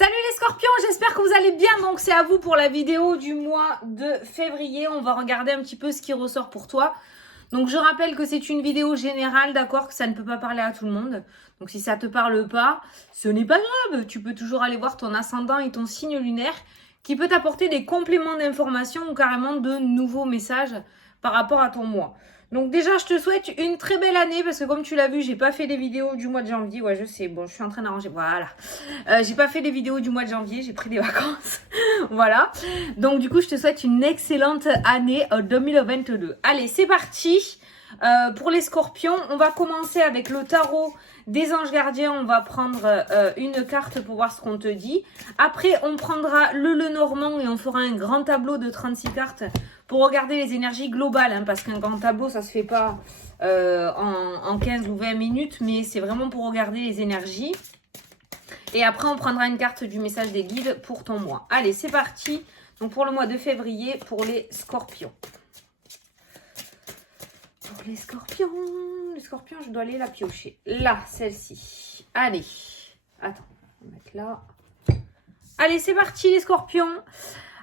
Salut les scorpions, j'espère que vous allez bien. Donc c'est à vous pour la vidéo du mois de février. On va regarder un petit peu ce qui ressort pour toi. Donc je rappelle que c'est une vidéo générale, d'accord, que ça ne peut pas parler à tout le monde. Donc si ça te parle pas, ce n'est pas grave. Tu peux toujours aller voir ton ascendant et ton signe lunaire qui peut t'apporter des compléments d'information ou carrément de nouveaux messages par rapport à ton mois. Donc déjà, je te souhaite une très belle année parce que comme tu l'as vu, j'ai pas fait les vidéos du mois de janvier. Ouais, je sais, bon, je suis en train d'arranger. Voilà. J'ai pas fait les vidéos du mois de janvier, j'ai pris des vacances. Voilà. Donc du coup, je te souhaite une excellente année 2022. Allez, c'est parti. Pour les scorpions, on va commencer avec le tarot des anges gardiens. On va prendre une carte pour voir ce qu'on te dit. Après, on prendra le Lenormand et on fera un grand tableau de 36 cartes pour regarder les énergies globales. Hein, parce qu'un grand tableau, ça se fait pas en 15 ou 20 minutes, mais c'est vraiment pour regarder les énergies. Et après, on prendra une carte du message des guides pour ton mois. Allez, c'est parti. Donc, pour le mois de février, pour les scorpions. Pour les scorpions, je dois aller la piocher. Là, celle-ci. Allez. Attends, on va mettre là. Allez, c'est parti les scorpions.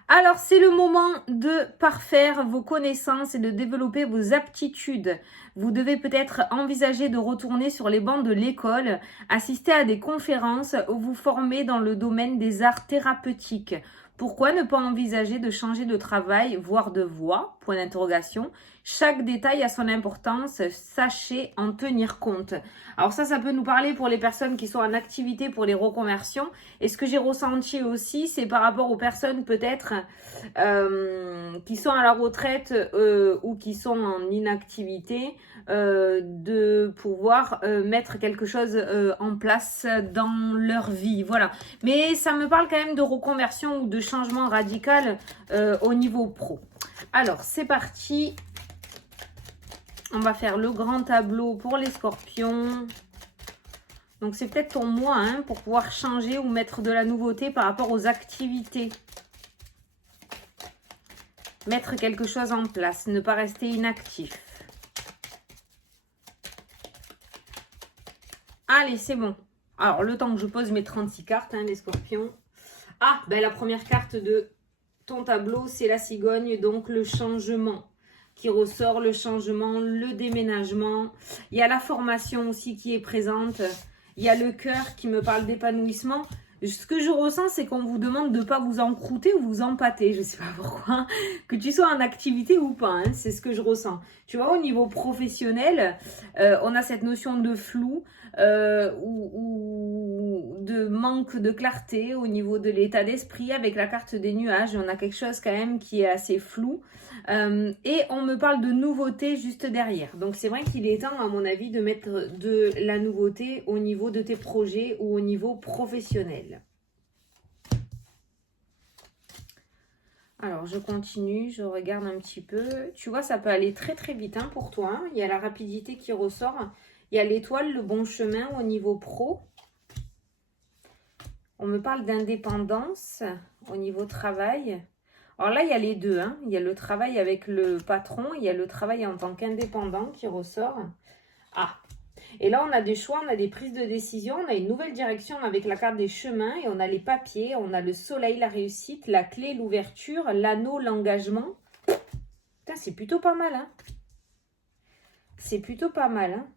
Alors, c'est le moment de parfaire vos connaissances et de développer vos aptitudes. Vous devez peut-être envisager de retourner sur les bancs de l'école, assister à des conférences ou vous former dans le domaine des arts thérapeutiques. Pourquoi ne pas envisager de changer de travail, voire de voie? Point d'interrogation. Chaque détail a son importance, sachez en tenir compte. Alors ça peut nous parler pour les personnes qui sont en activité pour les reconversions. Et ce que j'ai ressenti aussi, c'est par rapport aux personnes peut-être qui sont à la retraite ou qui sont en inactivité, de pouvoir mettre quelque chose en place dans leur vie. Voilà. Mais ça me parle quand même de reconversion ou de changement radical au niveau pro. Alors, c'est parti. On va faire le grand tableau pour les scorpions. Donc, c'est peut-être ton mois hein, pour pouvoir changer ou mettre de la nouveauté par rapport aux activités. Mettre quelque chose en place, ne pas rester inactif. Allez, c'est bon. Alors, le temps que je pose mes 36 cartes, hein, les scorpions. Ah, ben la première carte de ton tableau, c'est la cigogne, donc le changement qui ressort, le changement, le déménagement. Il y a la formation aussi qui est présente. Il y a le cœur qui me parle d'épanouissement. Ce que je ressens, c'est qu'on vous demande de ne pas vous encrouter ou vous empâter. Je ne sais pas pourquoi. Que tu sois en activité ou pas, hein, c'est ce que je ressens. Tu vois, au niveau professionnel, on a cette notion de flou ou de manque de clarté au niveau de l'état d'esprit. Avec la carte des nuages, on a quelque chose quand même qui est assez flou. Et on me parle de nouveauté juste derrière. Donc c'est vrai qu'il est temps, à mon avis, de mettre de la nouveauté au niveau de tes projets ou au niveau professionnel. Alors je continue, je regarde un petit peu. Tu vois, ça peut aller très très vite hein, pour toi. Hein. Il y a la rapidité qui ressort. Il y a l'étoile, le bon chemin au niveau pro. On me parle d'indépendance au niveau travail. Alors là, il y a les deux. Hein. Il y a le travail avec le patron. Il y a le travail en tant qu'indépendant qui ressort. Ah, et là, on a des choix, on a des prises de décision. On a une nouvelle direction avec la carte des chemins. Et on a les papiers. On a le soleil, la réussite, la clé, l'ouverture, l'anneau, l'engagement. Putain, c'est plutôt pas mal. Hein. C'est plutôt pas mal. Hein.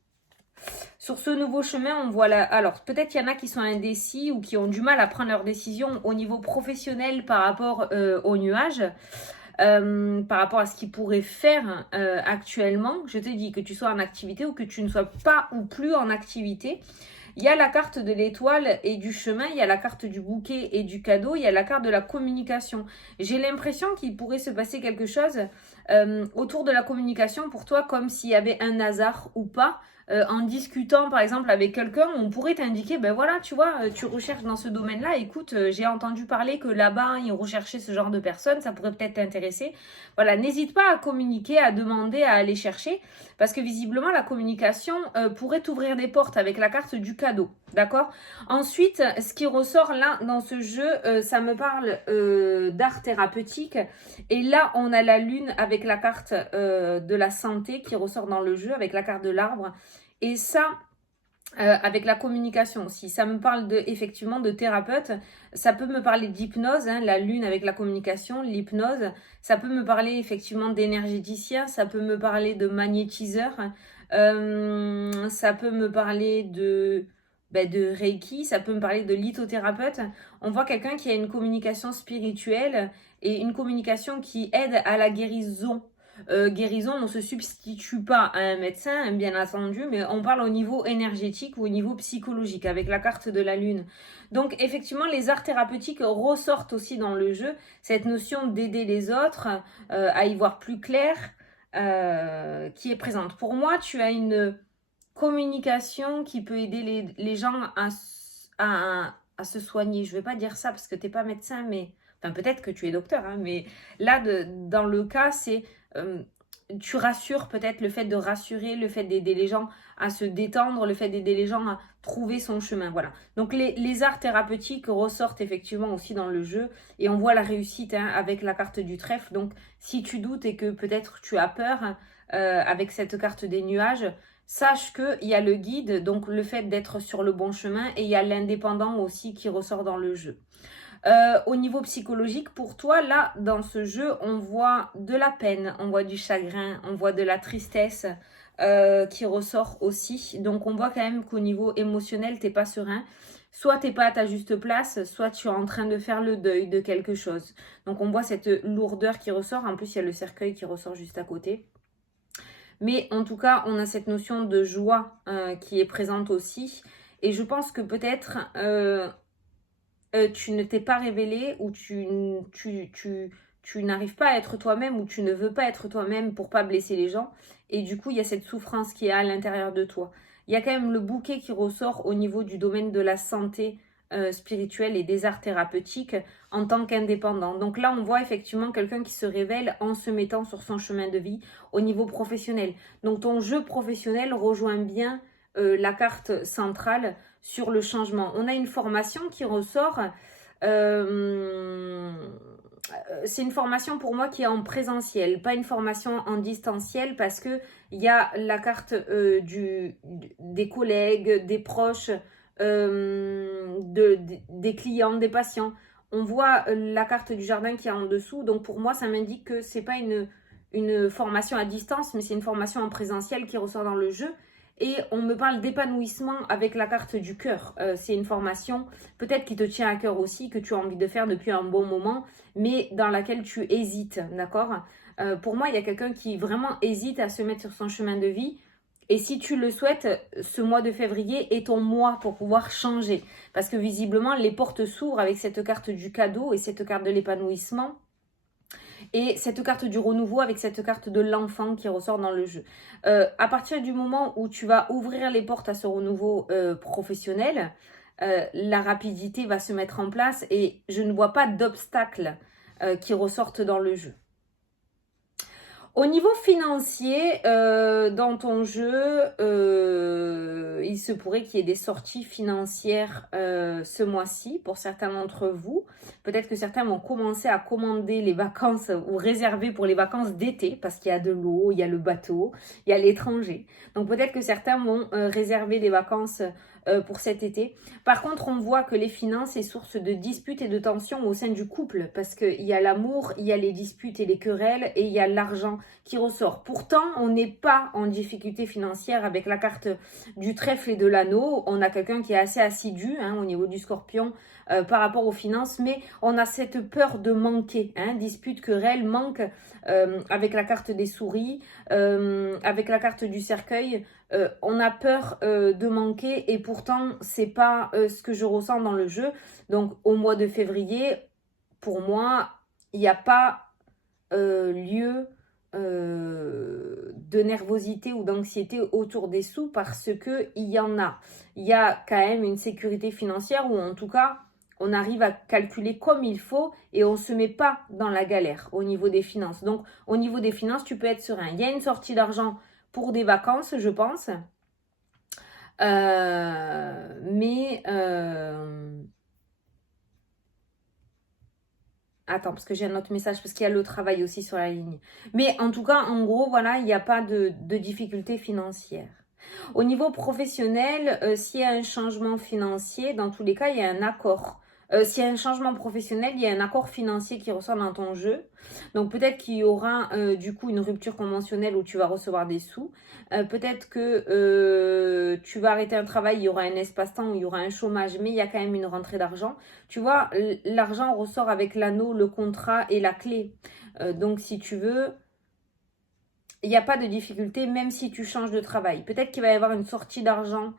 Sur ce nouveau chemin, on voit là. Alors, peut-être il y en a qui sont indécis ou qui ont du mal à prendre leurs décisions au niveau professionnel par rapport aux nuages, par rapport à ce qu'ils pourraient faire actuellement. Je te dis que tu sois en activité ou que tu ne sois pas ou plus en activité. Il y a la carte de l'étoile et du chemin, il y a la carte du bouquet et du cadeau, il y a la carte de la communication. J'ai l'impression qu'il pourrait se passer quelque chose autour de la communication pour toi, comme s'il y avait un hasard ou pas. En discutant par exemple avec quelqu'un, on pourrait t'indiquer, ben voilà, tu vois, tu recherches dans ce domaine-là, écoute, j'ai entendu parler que là-bas, ils recherchaient ce genre de personnes, ça pourrait peut-être t'intéresser. Voilà, n'hésite pas à communiquer, à demander, à aller chercher, parce que visiblement, la communication pourrait t'ouvrir des portes avec la carte du cadeau, d'accord? Ensuite, ce qui ressort là, dans ce jeu, ça me parle d'art thérapeutique, et là, on a la lune avec la carte de la santé qui ressort dans le jeu, avec la carte de l'arbre. Et ça, Avec la communication aussi. Ça me parle effectivement de thérapeute. Ça peut me parler d'hypnose, hein, la lune avec la communication, l'hypnose. Ça peut me parler effectivement d'énergéticien. Ça peut me parler de magnétiseur. Ça peut me parler de Reiki. Ça peut me parler de lithothérapeute. On voit quelqu'un qui a une communication spirituelle et une communication qui aide à la guérison. Guérison, on ne se substitue pas à un médecin, bien entendu, mais on parle au niveau énergétique ou au niveau psychologique avec la carte de la lune. Donc effectivement, les arts thérapeutiques ressortent aussi dans le jeu, cette notion d'aider les autres à y voir plus clair qui est présente. Pour moi, tu as une communication qui peut aider les gens à se soigner. Je ne vais pas dire ça parce que tu n'es pas médecin, mais... Enfin, peut-être que tu es docteur, hein, mais là, dans le cas, c'est... tu rassures peut-être le fait de rassurer, le fait d'aider les gens à se détendre, le fait d'aider les gens à trouver son chemin. Voilà. Donc les arts thérapeutiques ressortent effectivement aussi dans le jeu et on voit la réussite hein, avec la carte du trèfle. Donc si tu doutes et que peut-être tu as peur avec cette carte des nuages, sache qu'il y a le guide, donc le fait d'être sur le bon chemin et il y a l'indépendant aussi qui ressort dans le jeu. Au niveau psychologique, pour toi, là, dans ce jeu, on voit de la peine, on voit du chagrin, on voit de la tristesse qui ressort aussi. Donc, on voit quand même qu'au niveau émotionnel, t'es pas serein. Soit t'es pas à ta juste place, soit tu es en train de faire le deuil de quelque chose. Donc, on voit cette lourdeur qui ressort. En plus, il y a le cercueil qui ressort juste à côté. Mais en tout cas, on a cette notion de joie qui est présente aussi. Et je pense que peut-être... tu ne t'es pas révélé ou tu n'arrives pas à être toi-même ou tu ne veux pas être toi-même pour pas blesser les gens. Et du coup, il y a cette souffrance qui est à l'intérieur de toi. Il y a quand même le bouquet qui ressort au niveau du domaine de la santé spirituelle et des arts thérapeutiques en tant qu'indépendant. Donc là, on voit effectivement quelqu'un qui se révèle en se mettant sur son chemin de vie au niveau professionnel. Donc ton jeu professionnel rejoint bien la carte centrale sur le changement. On a une formation qui ressort. C'est une formation pour moi qui est en présentiel, pas une formation en distanciel parce que il y a la carte des collègues, des proches, des clients, des patients. On voit la carte du jardin qui est en dessous. Donc pour moi, ça m'indique que c'est pas une formation à distance, mais c'est une formation en présentiel qui ressort dans le jeu. Et on me parle d'épanouissement avec la carte du cœur. C'est une formation peut-être qui te tient à cœur aussi, que tu as envie de faire depuis un bon moment, mais dans laquelle tu hésites, d'accord Pour moi, il y a quelqu'un qui vraiment hésite à se mettre sur son chemin de vie. Et si tu le souhaites, ce mois de février est ton mois pour pouvoir changer. Parce que visiblement, les portes s'ouvrent avec cette carte du cadeau et cette carte de l'épanouissement. Et cette carte du renouveau avec cette carte de l'enfant qui ressort dans le jeu. À partir du moment où tu vas ouvrir les portes à ce renouveau professionnel, la rapidité va se mettre en place et je ne vois pas d'obstacles qui ressortent dans le jeu. Au niveau financier, dans ton jeu, il se pourrait qu'il y ait des sorties financières ce mois-ci pour certains d'entre vous. Peut-être que certains vont commencer à commander les vacances ou réserver pour les vacances d'été parce qu'il y a de l'eau, il y a le bateau, il y a l'étranger. Donc peut-être que certains vont réserver des vacances pour cet été. Par contre, on voit que les finances est source de disputes et de tensions au sein du couple parce qu'il y a l'amour, il y a les disputes et les querelles et il y a l'argent qui ressort. Pourtant, on n'est pas en difficulté financière avec la carte du trèfle et de l'anneau. On a quelqu'un qui est assez assidu hein, au niveau du scorpion par rapport aux finances, mais on a cette peur de manquer. Hein, dispute, querelle, manque avec la carte des souris, avec la carte du cercueil. On a peur de manquer et pourtant c'est pas ce que je ressens dans le jeu. Donc au mois de février, pour moi, il n'y a pas lieu de nervosité ou d'anxiété autour des sous parce que il y en a. Il y a quand même une sécurité financière ou en tout cas on arrive à calculer comme il faut et on ne se met pas dans la galère au niveau des finances. Donc au niveau des finances, tu peux être serein. Il y a une sortie d'argent pour des vacances, je pense. Mais attends, parce que j'ai un autre message, parce qu'il y a le travail aussi sur la ligne. Mais en tout cas, en gros, voilà, il n'y a pas de difficulté financière. Au niveau professionnel, s'il y a un changement financier, dans tous les cas, il y a un accord. S'il y a un changement professionnel, il y a un accord financier qui ressort dans ton jeu. Donc peut-être qu'il y aura du coup une rupture conventionnelle où tu vas recevoir des sous. Peut-être que tu vas arrêter un travail, il y aura un espace-temps où il y aura un chômage, mais il y a quand même une rentrée d'argent. Tu vois, l'argent ressort avec l'anneau, le contrat et la clé. Donc si tu veux, il n'y a pas de difficulté, même si tu changes de travail. Peut-être qu'il va y avoir une sortie d'argent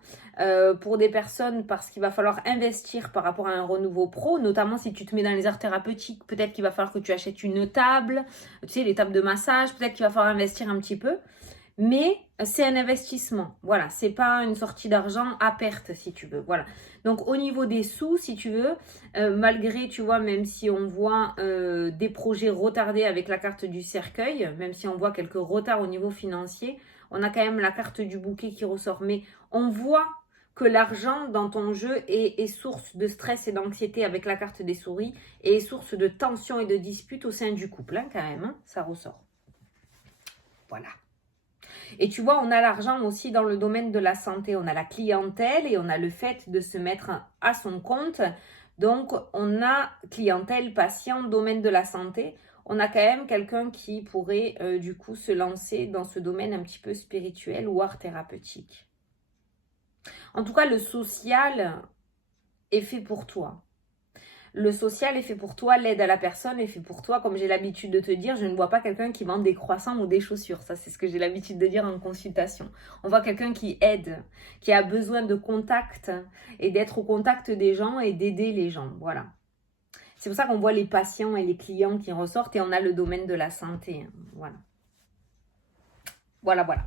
pour des personnes parce qu'il va falloir investir par rapport à un renouveau pro, notamment si tu te mets dans les arts thérapeutiques. Peut-être qu'il va falloir que tu achètes une table, tu sais, les tables de massage. Peut-être qu'il va falloir investir un petit peu. Mais c'est un investissement. Voilà, c'est pas une sortie d'argent à perte, si tu veux. Voilà. Donc, au niveau des sous, si tu veux, malgré, tu vois, même si on voit des projets retardés avec la carte du cercueil, même si on voit quelques retards au niveau financier, on a quand même la carte du bouquet qui ressort. Mais on voit que l'argent dans ton jeu est source de stress et d'anxiété avec la carte des souris et est source de tension et de disputes au sein du couple, hein, quand même, hein, ça ressort. Voilà. Et tu vois, on a l'argent aussi dans le domaine de la santé. On a la clientèle et on a le fait de se mettre à son compte. Donc, on a clientèle, patient, domaine de la santé. On a quand même quelqu'un qui pourrait du coup se lancer dans ce domaine un petit peu spirituel ou art thérapeutique. En tout cas, le social est fait pour toi. Le social est fait pour toi, l'aide à la personne est fait pour toi. Comme j'ai l'habitude de te dire, je ne vois pas quelqu'un qui vend des croissants ou des chaussures. Ça, c'est ce que j'ai l'habitude de dire en consultation. On voit quelqu'un qui aide, qui a besoin de contact et d'être au contact des gens et d'aider les gens. Voilà. C'est pour ça qu'on voit les patients et les clients qui ressortent et on a le domaine de la santé. Voilà. Voilà, voilà.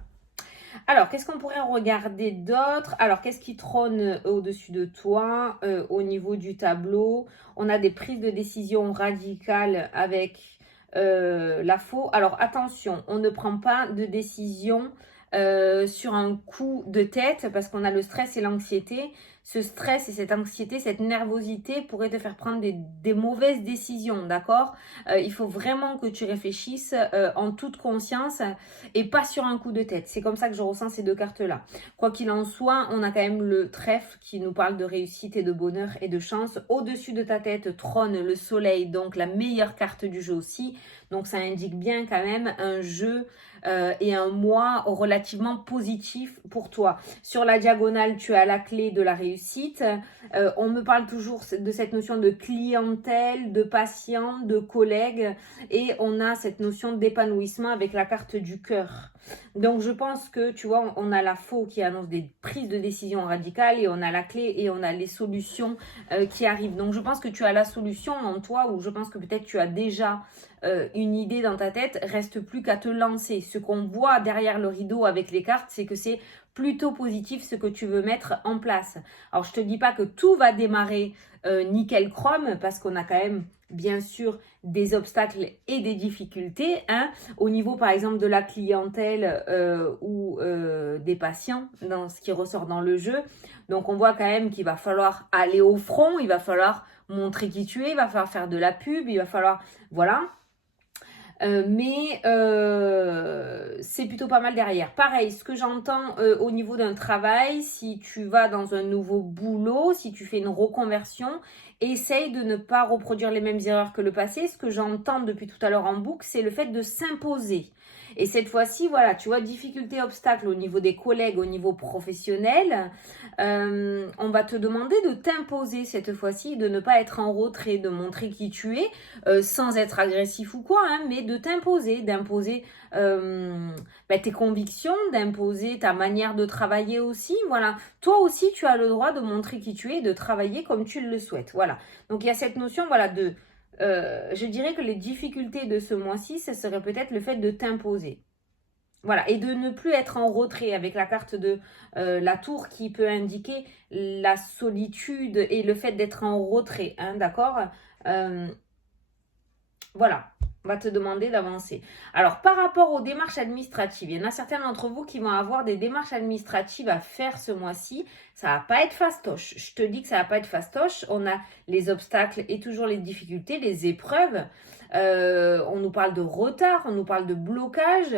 Alors, qu'est-ce qu'on pourrait regarder d'autre? Alors, qu'est-ce qui trône au-dessus de toi au niveau du tableau? On a des prises de décision radicales avec la faux. Alors, attention, on ne prend pas de décision sur un coup de tête parce qu'on a le stress et l'anxiété. Ce stress et cette anxiété, cette nervosité pourraient te faire prendre des mauvaises décisions, d'accord? Il faut vraiment que tu réfléchisses en toute conscience et pas sur un coup de tête. C'est comme ça que je ressens ces deux cartes-là. Quoi qu'il en soit, on a quand même le trèfle qui nous parle de réussite et de bonheur et de chance. Au-dessus de ta tête trône le soleil, donc la meilleure carte du jeu aussi. Donc ça indique bien quand même un jeu et un mois relativement positif pour toi. Sur la diagonale, tu as la clé de la réussite. On me parle toujours de cette notion de clientèle, de patient, de collègue et on a cette notion d'épanouissement avec la carte du cœur. Donc je pense que tu vois, on a la faux qui annonce des prises de décision radicales et on a la clé et on a les solutions qui arrivent. Donc je pense que tu as la solution en toi ou je pense que peut-être tu as déjà une idée dans ta tête, reste plus qu'à te lancer. Ce qu'on voit derrière le rideau avec les cartes, c'est que c'est plutôt positif ce que tu veux mettre en place. Alors je te dis pas que tout va démarrer nickel chrome parce qu'on a quand même bien sûr des obstacles et des difficultés hein, au niveau par exemple de la clientèle ou des patients dans ce qui ressort dans le jeu. Donc on voit quand même qu'il va falloir aller au front, il va falloir montrer qui tu es, il va falloir faire de la pub, il va falloir voilà. Mais c'est plutôt pas mal derrière. Pareil, ce que j'entends au niveau d'un travail, si tu vas dans un nouveau boulot, si tu fais une reconversion, essaye de ne pas reproduire les mêmes erreurs que le passé. Ce que j'entends depuis tout à l'heure en boucle, c'est le fait de s'imposer. Et cette fois-ci, voilà, tu vois, difficulté, obstacle au niveau des collègues, au niveau professionnel. On va te demander de t'imposer cette fois-ci, de ne pas être en retrait, de montrer qui tu es, sans être agressif ou quoi, hein, mais de t'imposer, d'imposer tes convictions, d'imposer ta manière de travailler aussi. Voilà, toi aussi, tu as le droit de montrer qui tu es et de travailler comme tu le souhaites. Voilà, donc il y a cette notion, voilà, de... je dirais que les difficultés de ce mois-ci, ce serait peut-être le fait de t'imposer. Voilà, et de ne plus être en retrait avec la carte de la tour qui peut indiquer la solitude et le fait d'être en retrait, hein, d'accord voilà, on va te demander d'avancer. Alors, par rapport aux démarches administratives, il y en a certains d'entre vous qui vont avoir des démarches administratives à faire ce mois-ci. Ça va pas être fastoche. Je te dis que ça va pas être fastoche. On a les obstacles et toujours les difficultés, les épreuves. On nous parle de retard, on nous parle de blocage.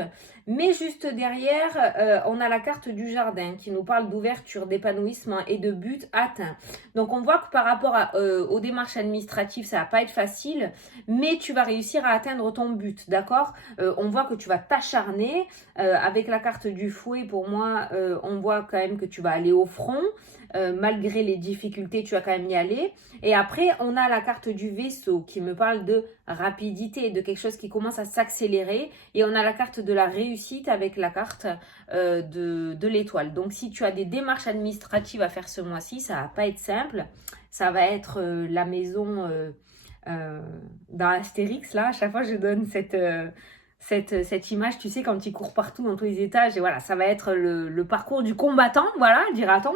Mais juste derrière, on a la carte du jardin qui nous parle d'ouverture, d'épanouissement et de but atteint. Donc on voit que par rapport aux démarches administratives, ça va pas être facile, mais tu vas réussir à atteindre ton but, d'accord? On voit que tu vas t'acharner. Avec la carte du fouet, pour moi, on voit quand même que tu vas aller au front. Malgré les difficultés, tu vas quand même y aller. Et après, on a la carte du vaisseau qui me parle de rapidité, de quelque chose qui commence à s'accélérer. Et on a la carte de la réussite avec la carte de l'étoile. Donc, si tu as des démarches administratives à faire ce mois-ci, ça va pas être simple. Ça va être la maison dans Astérix, là. À chaque fois, je donne cette image, tu sais, quand il court partout dans tous les étages. Et voilà, ça va être le parcours du combattant, voilà, dira-t-on.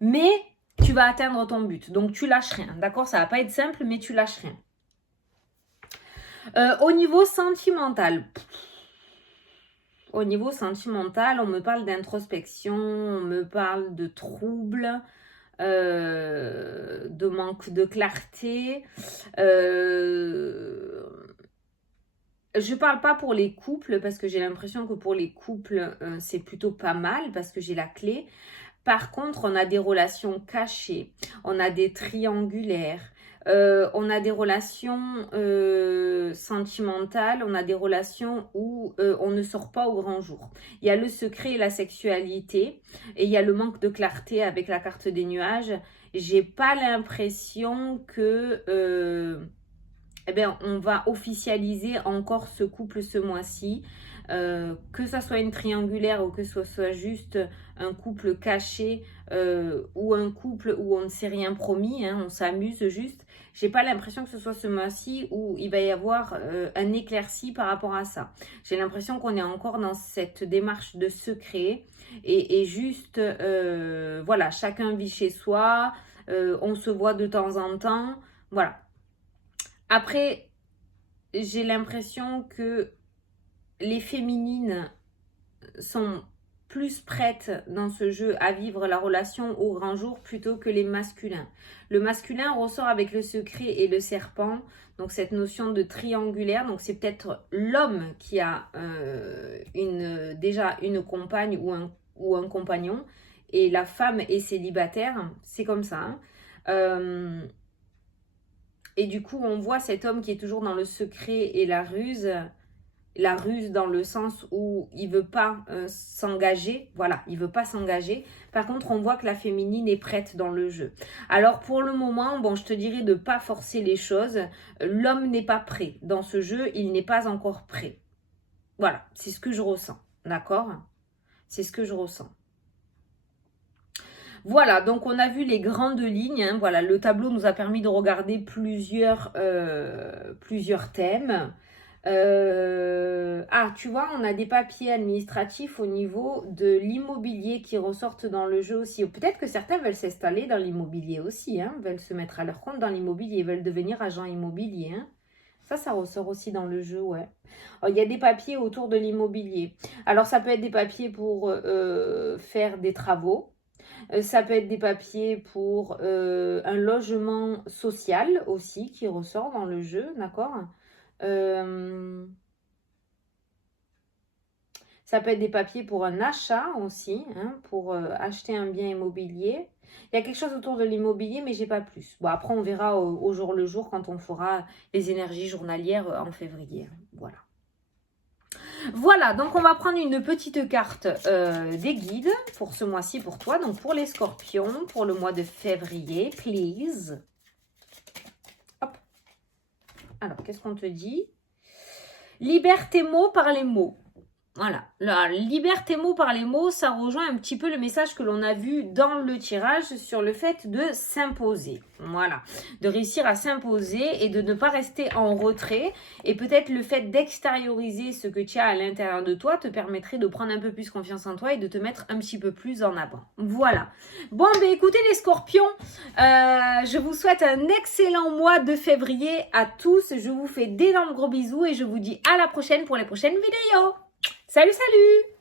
Mais tu vas atteindre ton but. Donc, tu lâches rien. D'accord? Ça va pas être simple, mais tu lâches rien. Au niveau sentimental. On me parle d'introspection, on me parle de troubles, de manque de clarté. Je parle pas pour les couples parce que j'ai l'impression que pour les couples, c'est plutôt pas mal parce que j'ai la clé. Par contre, on a des relations cachées, on a des triangulaires, on a des relations sentimentales, on a des relations où on ne sort pas au grand jour. Il y a le secret et la sexualité et il y a le manque de clarté avec la carte des nuages. J'ai pas l'impression que on va officialiser encore ce couple ce mois-ci. Que ça soit une triangulaire ou que ce soit juste un couple caché ou un couple où on ne s'est rien promis, hein, on s'amuse juste. J'ai pas l'impression que ce soit ce mois-ci où il va y avoir un éclairci par rapport à ça. J'ai l'impression qu'on est encore dans cette démarche de secret et juste, voilà, chacun vit chez soi, on se voit de temps en temps, voilà. Après, j'ai l'impression que les féminines sont plus prêtes dans ce jeu à vivre la relation au grand jour plutôt que les masculins. Le masculin ressort avec le secret et le serpent, donc cette notion de triangulaire. Donc c'est peut-être l'homme qui a déjà une compagne ou un compagnon et la femme est célibataire. C'est comme ça. Hein. Et du coup, on voit cet homme qui est toujours dans le secret et la ruse dans le sens où il veut pas s'engager. Voilà, il veut pas s'engager. Par contre, on voit que la féminine est prête dans le jeu. Alors, pour le moment, bon, je te dirais de pas forcer les choses. L'homme n'est pas prêt. Dans ce jeu, il n'est pas encore prêt. Voilà, c'est ce que je ressens. D'accord? C'est ce que je ressens. Voilà, donc on a vu les grandes lignes. Hein, voilà, le tableau nous a permis de regarder plusieurs thèmes. Tu vois, on a des papiers administratifs au niveau de l'immobilier qui ressortent dans le jeu aussi. Peut-être que certains veulent s'installer dans l'immobilier aussi, hein, veulent se mettre à leur compte dans l'immobilier, veulent devenir agent immobilier. Hein. Ça ressort aussi dans le jeu, ouais. Il y a des papiers autour de l'immobilier. Alors, ça peut être des papiers pour faire des travaux. Ça peut être des papiers pour un logement social aussi qui ressort dans le jeu, d'accord? Ça peut être des papiers pour un achat aussi, hein, pour acheter un bien immobilier. Il y a quelque chose autour de l'immobilier, mais j'ai pas plus. Bon, après, on verra au jour le jour quand on fera les énergies journalières en février. Voilà. Voilà, donc on va prendre une petite carte des guides pour ce mois-ci pour toi. Donc pour les scorpions, pour le mois de février, please. Hop. Alors, qu'est-ce qu'on te dit? Libère tes mots par les mots. Voilà, libère tes mots par les mots, ça rejoint un petit peu le message que l'on a vu dans le tirage sur le fait de s'imposer. Voilà, de réussir à s'imposer et de ne pas rester en retrait. Et peut-être le fait d'extérioriser ce que tu as à l'intérieur de toi te permettrait de prendre un peu plus confiance en toi et de te mettre un petit peu plus en avant. Voilà. Bon, écoutez les scorpions, je vous souhaite un excellent mois de février à tous. Je vous fais d'énormes gros bisous et je vous dis à la prochaine pour les prochaines vidéos. Salut, salut!